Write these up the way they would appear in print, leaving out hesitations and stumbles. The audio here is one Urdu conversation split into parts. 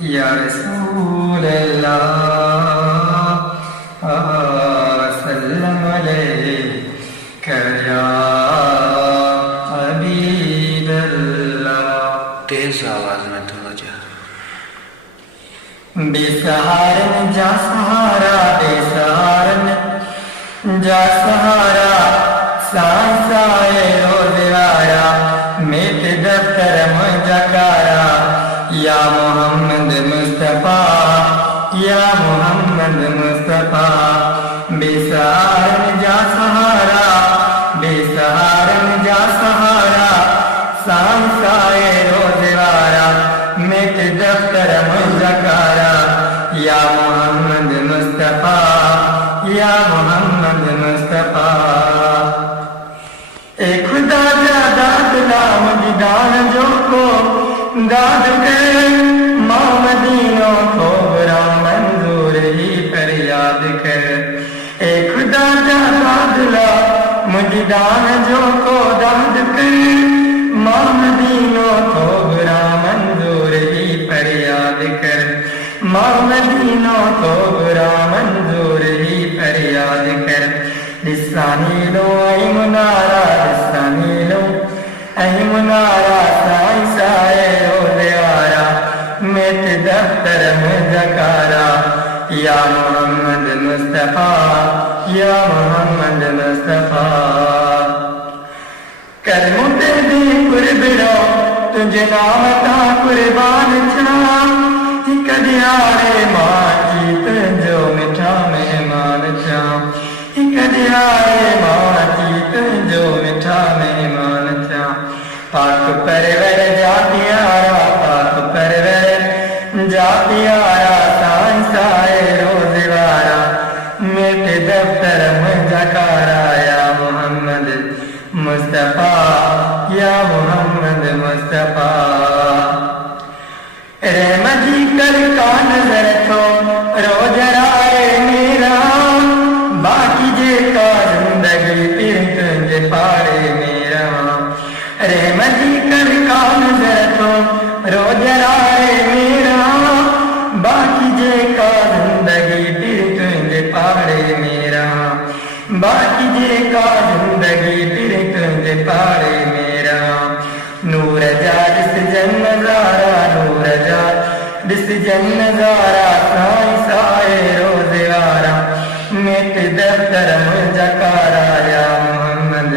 یا رسول اللہ وسلم علیک یا حبیب اللہ. تیز آواز میں تھوڑا جا. بے سہارن جا سہارا، بے سہارن جا سہارا، سائے روز آیا، میٹ دفتر مجکارا. یا محمد مصطفیٰ، یا محمد مصطفیٰ. بے سہارن جا سہارا، بے سہارن جا سہارا، سائے روز آیا، میٹ دفتر مجکارا. یا محمد مصطفیٰ، یا محمد مصطفیٰ. اے خدا جا داد لام دیدان جو کو داد کر، ماں مدینوں کو برا منظور ہی پر یاد کر. اے خدا جا داد لام دیدان جو کو داد کر، ماں مدینوں کو برا منظور ہی پر یاد کر. ماں مدینوں کو برا منظور ہی پر یاد کر. لسانی لو اے منارا، لسانی لو اے منارا، سائے روز آرا، میٹ دفتر مجکارا. یا محمد مصطفیٰ، یا محمد مصطفیٰ. کرموں تے دی قربڑو تجھے نام تا قربان چھا، کدیارے ماں چیت جو مٹھا مہمان چھا. کدیارے ماں چیت جو مٹھا مہمان چھا. پاک پرور جا پیارا، پاک پرور جا پیارا، سائے روز وارا، میٹ دفتر مجکارا. یا محمد مصطفیٰ، یا محمد مصطفیٰ. رحمتی کر کا نظر تو رو جرائے میرا، باقی جے کا زندگی پھر تنج پاڑے میرا. رحمتی کر کا نظر تو رو جرائے میرا، باقی جے کا زندگی پھر تنج پاڑے میرا. باقی جے کا زندگی پھر تنج پاڑے میرا. نور جا جس جن نظارہ، نور جا جس جن نظارہ، سائے روز آرا، میٹ دفتر مجکارا. یا محمد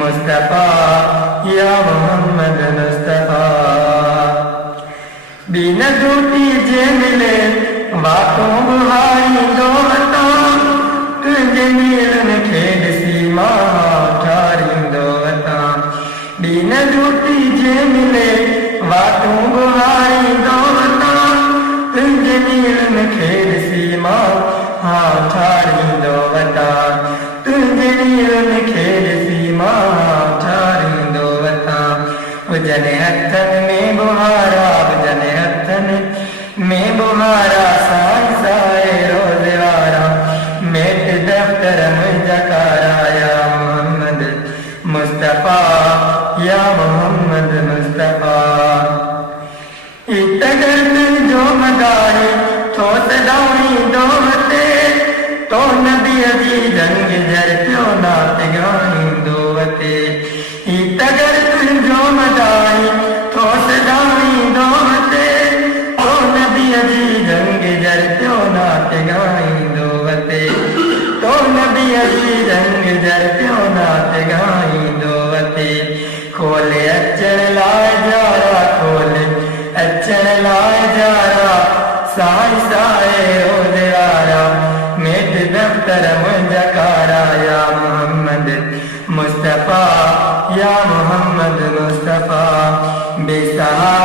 مصطفیٰ، یا محمد مصطفیٰ. بین دوٹی جے ملے باتوں بہاری دو بتا، تجھے میلن کھیل سیما ٹھاری دو بتا. بین دوٹی جے ملے باتوں بہاری دو بتا، تجھے میلن کھیل سیما ٹھاری دو بتا. تجھے میلن کھیل سیما ٹھاری دو بتا. وجن ہتھن میں بہارا، وجن ہتھن میں بہارا، سائے روز وارا، میٹ دفتر مجکارا. یا محمد مصطفیٰ، یا محمد مصطفیٰ. اتگر جو مگائی تو صدائی دوتے، تو نبی دی جنگ جر پیو نات گائی دوتے. اتگر جو مگائی تو صدائی دوتے، تو نبی دی جنگ جر پیو نات گائی دوتے. تو نبی دی جنگ جر پیو نات گائی دوتے. کھولے اچر لائے جارا، کھولے اچر لائے جارا، سائے روز آرا، میٹ دفتر مجکارا. یا محمد مصطفیٰ، یا محمد مصطفیٰ. بے سہارا